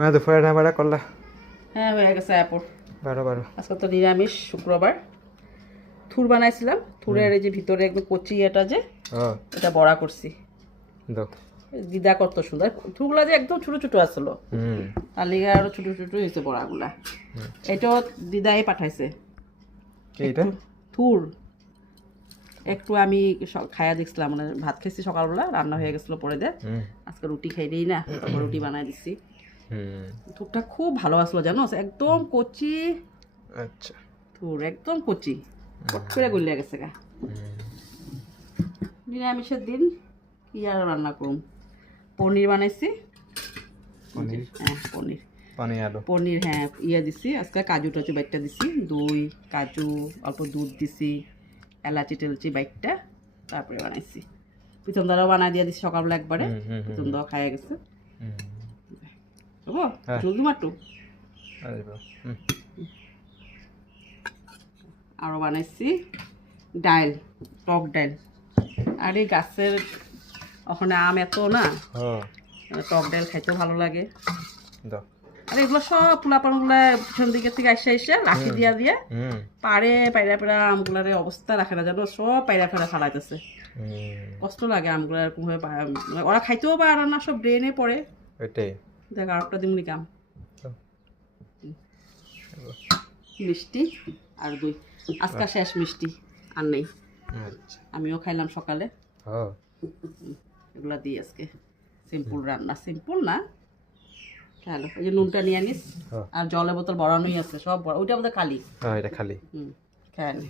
মানে দুপুরে না বাড়া করলা? হ্যাঁ হয়ে গেছে আপর। বারো বারো। আজকে তো নিরামিষ, শুক্রবার। থুর বানাইছিলাম, থুরের এই যে ভিতরে একদম কচি এটা যে এটা বড়া করছি। দিদা কত সুন্দর থুরগুলা যে একদম ছোট ছোট আসলো, তার লিগে আরো ছোট ছোট হয়েছে বড়াগুলা। এটাও দিদাই পাঠাইছে এইটা থুর। একটু আমি খাইয়া দেখছিলাম, মানে ভাত খাইছি সকালবেলা, রান্না হয়ে গেছিল পরে দে, আজকে রুটি খাই দিই না, তারপর রুটি বানাই দিচ্ছি। থুরটা খুব ভালো আসলো জানো, একদম কচি। আচ্ছা থুর একদম কচি, পট করে গলিয়া গেছে গা। নিরামিষের দিন কি আর রান্না করুম, পনির বানাইছি। পনির? হ্যাঁ পনির, পনির হ্যাঁ ইয়ে দিছি আজকে, কাজু টাজু বাইটটা দিছি, দই কাজু অল্প দুধ দিছি, এলাচি টেলাচি বাইটটা, তারপরে বানাইছি। পিছন দ্বারাও বানাই দিয়ে দিছি সকালবেলা একবারে, পিছন দাও খাইয়া গেছে। বুঝবো জলদি মাটু। আরও বানাইছি ডাল, টক ডাল। আর এই গাছের ওখানে আম এত না, টক ডাল খাইতেও ভালো লাগে। আর এগুলো সব পোলাপানগুলা পিছন দিকে থেকে আসে এসে লাঠি দিয়া দিয়ে পাড়ে পায়রা পেড়া আমগুলার অবস্থা রাখে না জানো, সব পায়রা ফেরা ফালাইতেছে। কষ্ট লাগে আমগুলা এরকম ভাবে, ওরা খাইতেও পারে না, সব ড্রেনে পড়ে। দেখ আর একটা দিমনি কাম, মিষ্টি আর দই। আজকে শেষ মিষ্টি আর নেই, আমিও খাইলাম সকালে। এগুলা দিই আজকে সিম্পল রান্না, সিম্পল না খেলো। ওই যে নুনটা নিয়ে আনিস, আর জলের বোতল বড়ানোই আছে সব, ওইটা বোধহয় খালি। এটা খালি। খেয়ালি।